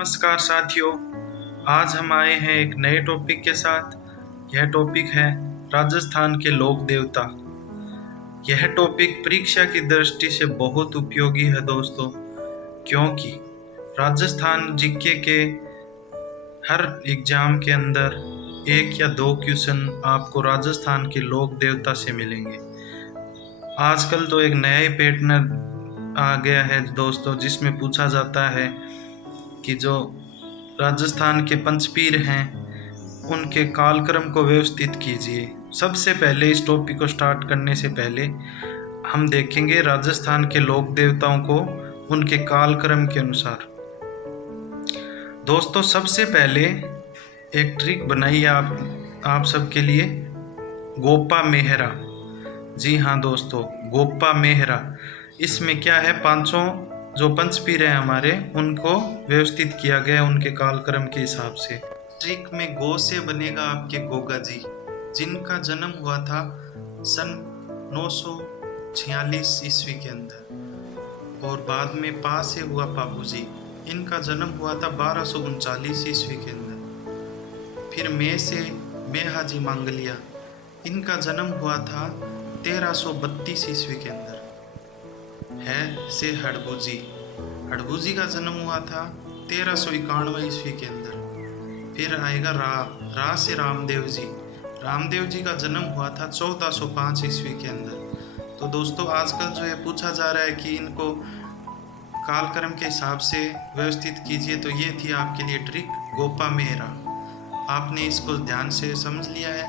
नमस्कार साथियों, आज हम आए हैं एक नए टॉपिक के साथ। यह टॉपिक है राजस्थान के लोक देवता। यह टॉपिक परीक्षा की दृष्टि से बहुत उपयोगी है दोस्तों, क्योंकि राजस्थान जीके के हर एग्जाम के अंदर एक या दो क्वेश्चन आपको राजस्थान के लोक देवता से मिलेंगे। आजकल तो एक नया ही पैटर्न आ गया है दोस्तों, जिसमें पूछा जाता है कि जो राजस्थान के पंचपीर हैं उनके कालक्रम को व्यवस्थित कीजिए। सबसे पहले इस टॉपिक को स्टार्ट करने से पहले हम देखेंगे राजस्थान के लोक देवताओं को उनके कालक्रम के अनुसार। दोस्तों सबसे पहले एक ट्रिक बनाइए आप सबके लिए, गोपा मेहरा। जी हाँ दोस्तों, गोपा मेहरा। इसमें क्या है, पांचों जो पंचपीर हैं हमारे उनको व्यवस्थित किया गया उनके कालक्रम के हिसाब से। ट्रिक में गो से बनेगा आपके गोगा जी, जिनका जन्म हुआ था सन 946 ईस्वी के अंदर, और बाद में पा से हुआ पापू जी, इनका जन्म हुआ था 1239 ईस्वी के अंदर। फिर मे से मेहाजी मांगलिया, इनका जन्म हुआ था 1332 ईस्वी के अंदर। है से हड़बूजी, हड़बूजी का जन्म हुआ था 1391 ईस्वी के अंदर। फिर आएगा रा से रामदेव जी, रामदेव जी का जन्म हुआ था 1405 ईस्वी के अंदर। तो दोस्तों आजकल जो ये पूछा जा रहा है कि इनको कालक्रम के हिसाब से व्यवस्थित कीजिए, तो ये थी आपके लिए ट्रिक गोपा मेहरा। आपने इसको ध्यान से समझ लिया है।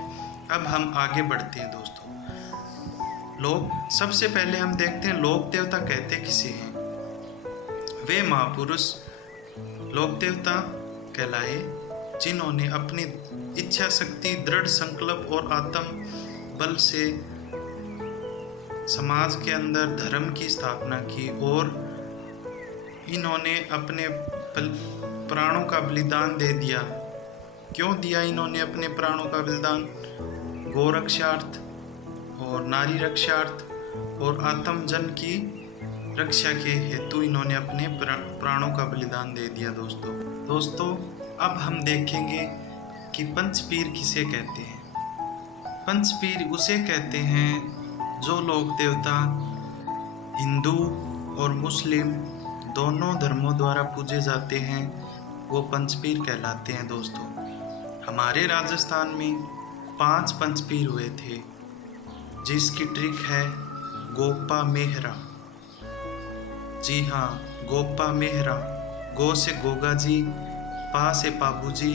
अब हम आगे बढ़ते हैं दोस्तों। लोग सबसे पहले हम देखते हैं लोक देवता कहते किसे हैं। वे महापुरुष लोक देवता कहलाए जिन्होंने अपनी इच्छा शक्ति, दृढ़ संकल्प और आत्म बल से समाज के अंदर धर्म की स्थापना की, और इन्होंने अपने प्राणों का बलिदान दे दिया। क्यों दिया इन्होंने अपने प्राणों का बलिदान? गोरक्षार्थ और नारी रक्षार्थ और आत्म जन की रक्षा के हेतु इन्होंने अपने प्राणों का बलिदान दे दिया दोस्तों अब हम देखेंगे कि पंचपीर किसे कहते हैं। पंचपीर उसे कहते हैं जो लोक देवता हिंदू और मुस्लिम दोनों धर्मों द्वारा पूजे जाते हैं, वो पंचपीर कहलाते हैं दोस्तों। हमारे राजस्थान में 5 पंचपीर हुए थे, जिसकी ट्रिक है गोपा मेहरा। जी हाँ, गोपा मेहरा। गो से गोगा जी, पा से पाबू जी,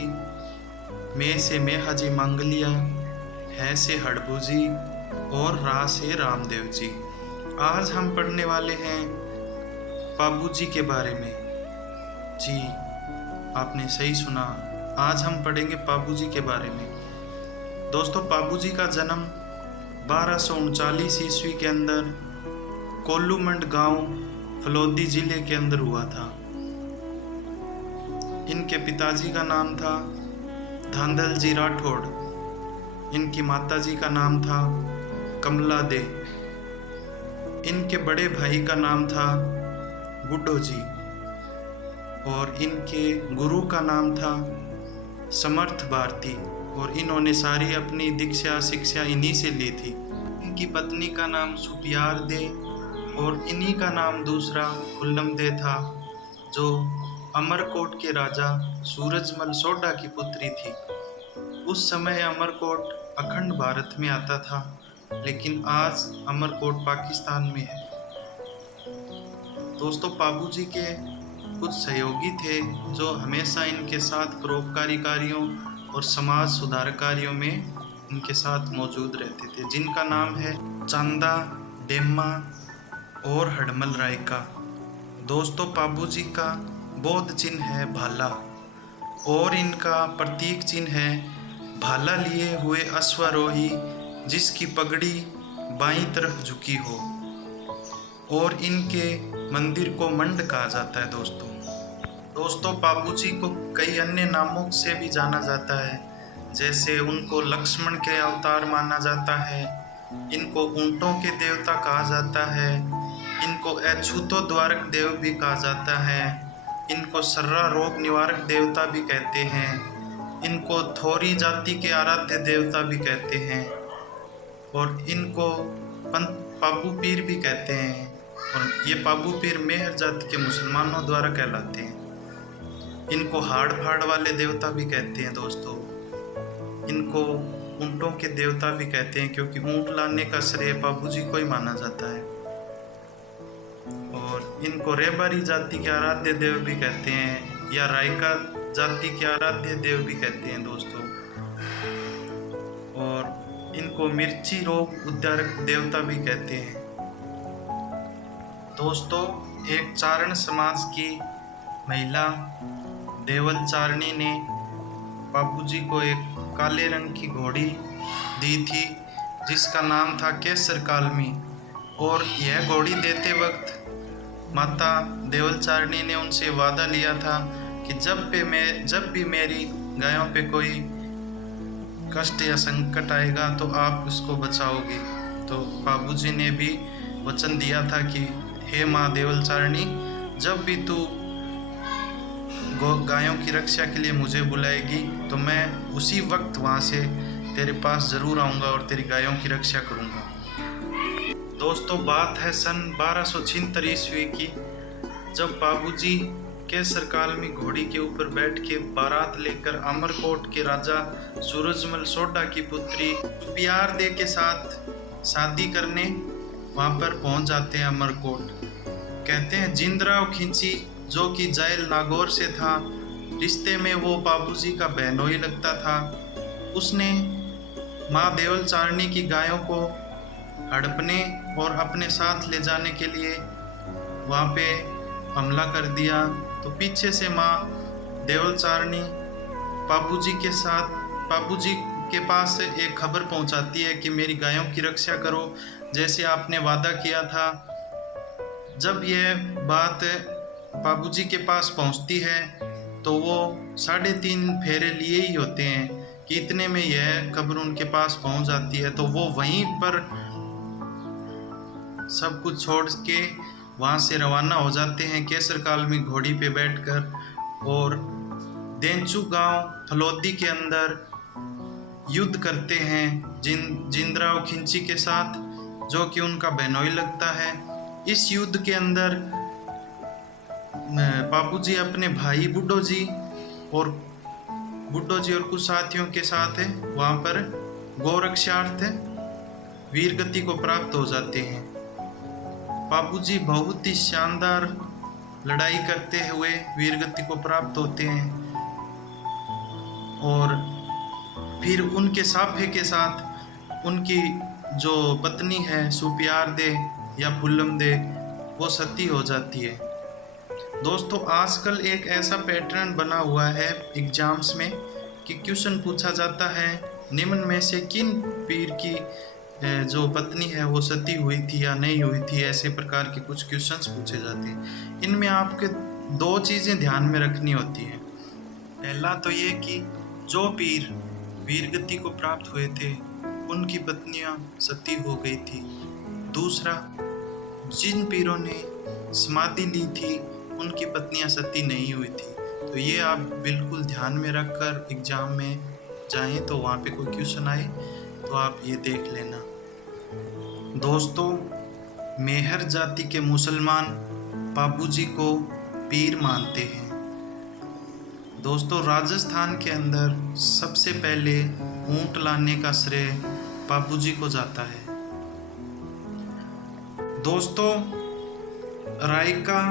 मे से मेहाजी मांगलिया, है से हड़बू जी और रा से रामदेव जी। आज हम पढ़ने वाले हैं पाबू जी के बारे में। जी आपने सही सुना, आज हम पढ़ेंगे पाबू जी के बारे में। दोस्तों पाबू जी का जन्म 1239 ईस्वी के अंदर कोल्लूमंड गांव फलोदी जिले के अंदर हुआ था। इनके पिताजी का नाम था धांधल जी राठौड़, इनकी माताजी का नाम था कमला दे, इनके बड़े भाई का नाम था गुड्डो जी, और इनके गुरु का नाम था समर्थ भारती, और इन्होंने सारी अपनी दीक्षा शिक्षा इन्हीं से ली थी। इनकी पत्नी का नाम सुपियार दे और इन्हीं का नाम दूसरा खुल्लम दे था, जो अमरकोट के राजा सूरजमल सोढ़ा की पुत्री थी। उस समय अमरकोट अखंड भारत में आता था, लेकिन आज अमरकोट पाकिस्तान में है। दोस्तों पाबू जी के कुछ सहयोगी थे जो हमेशा इनके साथ परोपकारी कार्यों और समाज सुधार कार्यों में इनके साथ मौजूद रहते थे, जिनका नाम है चांदा, डेम्मा और हड़मल राय का। दोस्तों पाबू जी का बौद्ध चिन्ह है भाला, और इनका प्रतीक चिन्ह है भाला लिए हुए अश्वारोही जिसकी पगड़ी बाईं तरफ झुकी हो, और इनके मंदिर को मंड कहा जाता है दोस्तों पाबू जी को कई अन्य नामों से भी जाना जाता है, जैसे उनको लक्ष्मण के अवतार माना जाता है, इनको ऊंटों के देवता कहा जाता है, इनको अछूतो द्वारक देव भी कहा जाता है, इनको सर्रा रोग निवारक देवता भी कहते हैं, इनको थोरी जाति के आराध्य देवता भी कहते हैं और इनको पाबू पीर भी कहते हैं। और ये पाबू पीर मेहर जाति के मुसलमानों द्वारा कहलाते हैं। इनको हाड़ फाड़ वाले देवता भी कहते हैं दोस्तों। इनको ऊँटों के देवता भी कहते हैं क्योंकि ऊँट लाने का श्रेय पाबू जी को ही माना जाता है। और इनको रेबारी जाति के आराध्य देव भी कहते हैं या रायका जाति के आराध्य देव भी कहते हैं दोस्तों। और इनको मिर्ची रोग उद्धारक देवता भी कहते हैं दोस्तों। एक चारण समाज की महिला देवल चारणी ने बाबूजी को एक काले रंग की घोड़ी दी थी जिसका नाम था केसर कालमी। और यह घोड़ी देते वक्त माता देवल चारणी ने उनसे वादा लिया था कि जब भी मेरी गायों पे कोई कष्ट या संकट आएगा तो आप उसको बचाओगे। तो बाबूजी ने भी वचन दिया था कि हे माँ देवल चारणी, जब भी तू गायों की रक्षा के लिए मुझे बुलाएगी तो मैं उसी वक्त वहाँ से तेरे पास ज़रूर आऊँगा और तेरी गायों की रक्षा करूँगा। दोस्तों बात है सन 1276 ईस्वी की, जब बाबूजी केसर कालमी घोड़ी के ऊपर बैठ के बारात लेकर अमरकोट के राजा सूरजमल सोडा की पुत्री प्यार दे के साथ शादी करने वहाँ पर पहुँच जाते हैं अमरकोट। कहते हैं जिंदराव खिंची जो कि जायल नागौर से था, रिश्ते में वो बाबूजी का बहनोई लगता था, उसने माँ देवल चारणी की गायों को हड़पने और अपने साथ ले जाने के लिए वहाँ पे हमला कर दिया। तो पीछे से माँ देवल चारणी बाबूजी के पास एक खबर पहुँचाती है कि मेरी गायों की रक्षा करो जैसे आपने वादा किया था। जब यह बात बाबूजी के पास पहुँचती है तो वो 3.5 फेरे लिए ही होते हैं कि इतने में यह खबर उनके पास पहुँच जाती है। तो वो वहीं पर सब कुछ छोड़ के वहाँ से रवाना हो जाते हैं केसर कालमी घोड़ी पे बैठकर और देंचू गांव फलोदी के अंदर युद्ध करते हैं जिंदराव खिंची के साथ, जो कि उनका बहनोई लगता है। इस युद्ध के अंदर बाबूजी अपने भाई बुड्ढो जी और कुछ साथियों के साथ वहाँ पर गौरक्षार्थ वीरगति को प्राप्त हो जाते हैं। बाबूजी बहुत ही शानदार लड़ाई करते हुए वीरगति को प्राप्त होते हैं और फिर उनके साफे के साथ उनकी जो पत्नी है सुपियार दे या फुल्लम दे वो सती हो जाती है। दोस्तों आजकल एक ऐसा पैटर्न बना हुआ है एग्जाम्स में कि क्वेश्चन पूछा जाता है निम्न में से किन पीर की जो पत्नी है वो सती हुई थी या नहीं हुई थी, ऐसे प्रकार के कुछ क्वेश्चंस पूछे जाते हैं। इनमें आपके 2 चीज़ें ध्यान में रखनी होती हैं। पहला तो ये कि जो पीर वीरगति को प्राप्त हुए थे उनकी पत्नियां सती हो गई थी। दूसरा, जिन पीरों ने समाधि ली थी उनकी पत्नियां सती नहीं हुई थी। तो ये आप बिल्कुल ध्यान में रखकर एग्ज़ाम में जाएं तो वहाँ पे कोई क्वेश्चन आए तो आप ये देख लेना। दोस्तों मेहर जाति के मुसलमान बाबूजी को पीर मानते हैं। दोस्तों राजस्थान के अंदर सबसे पहले ऊंट लाने का श्रेय बाबूजी को जाता है। दोस्तों रायका,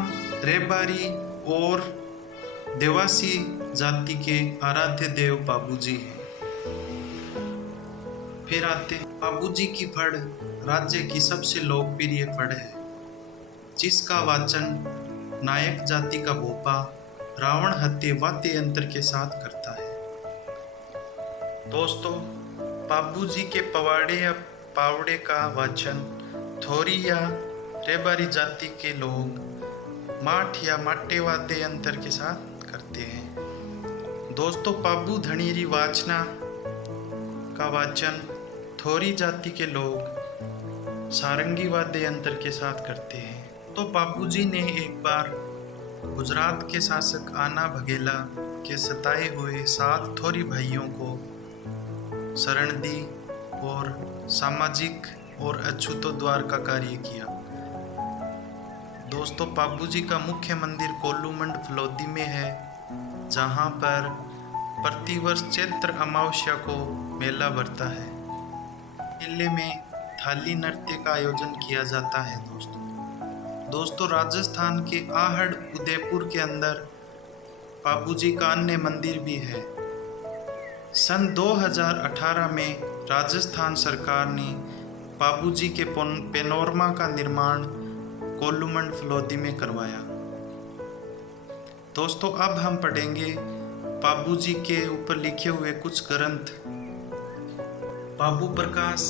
रेबारी और देवासी जाति के आराध्य देव बाबूजी हैं। फिर आते बाबूजी की फड़ राज्य की सबसे लोकप्रिय फड़ है जिसका वाचन नायक जाति का भोपा रावण हत्या वाद्य यंत्र के साथ करता है। दोस्तों बाबूजी के पवाड़े या पावड़े का वाचन थोरी या रेबारी जाति के लोग माठ या माटे वाद्य यंत्र के साथ करते हैं। दोस्तों बाबू धनीरी वाचना का वाचन थोरी जाति के लोग सारंगी वाद्य यंत्र के साथ करते हैं। तो बाबूजी ने एक बार गुजरात के शासक आना बघेला के सताए हुए 7 थोरी भाइयों को शरण दी और सामाजिक और अछूतोद्धार का कार्य किया। दोस्तों, पाबूजी का मुख्य मंदिर कोल्लूमंड फलोदी में है, जहाँ पर प्रतिवर्ष चैत्र अमावस्या को मेला भरता है। मेले में थाली नृत्य का आयोजन किया जाता है। दोस्तों, राजस्थान के आहड़ उदयपुर के अंदर पाबूजी का अन्य मंदिर भी है। सन 2018 में राजस्थान सरकार ने पाबूजी के पेनोरमा का निर्माण कोल्लूमंड फलोदी में करवाया। दोस्तों, अब हम पढ़ेंगे पाबूजी के ऊपर लिखे हुए कुछ ग्रंथ। पाबू प्रकाश,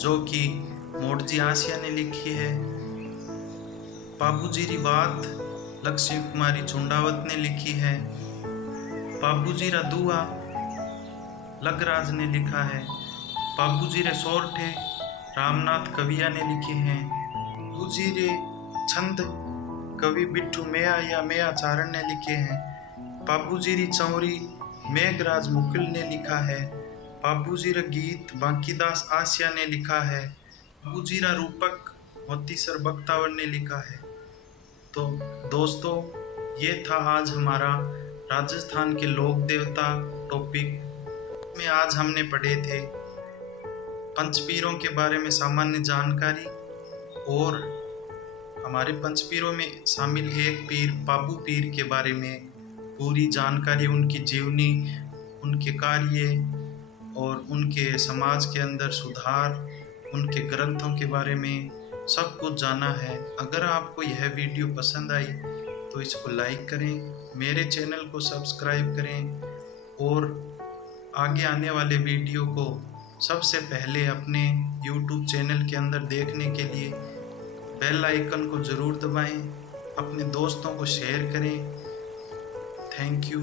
जो कि मोड़जी आसिया ने लिखी है। पाबूजी री बात लक्ष्मी कुमारी चुंडावत ने लिखी है। पाबूजी रा दुआ लगराज ने लिखा है। पाबूजी रे सोरठे रामनाथ कविया ने लिखे हैं। पाबूजी रे छंद कवि बिट्टू मेया या मेया चारण ने लिखे हैं। पाबूजी री चौरी मेघराज मुकुल ने लिखा है। पाबूजी रा गीत बांकीदास आसिया ने लिखा है। पाबूजी रा रूपक मोतीसर बख्तावर ने लिखा है। तो दोस्तों, ये था आज हमारा राजस्थान के लोक देवता टॉपिक में। आज हमने पढ़े थे पंचपीरों के बारे में सामान्य जानकारी, और हमारे पंचपीरों में शामिल एक पीर पाबू पीर के बारे में पूरी जानकारी, उनकी जीवनी, उनके कार्य और उनके समाज के अंदर सुधार, उनके ग्रंथों के बारे में सब कुछ जाना है। अगर आपको यह वीडियो पसंद आई तो इसको लाइक करें, मेरे चैनल को सब्सक्राइब करें, और आगे आने वाले वीडियो को सबसे पहले अपने YouTube चैनल के अंदर देखने के लिए बेल आइकन को ज़रूर दबाएं। अपने दोस्तों को शेयर करें। Thank you.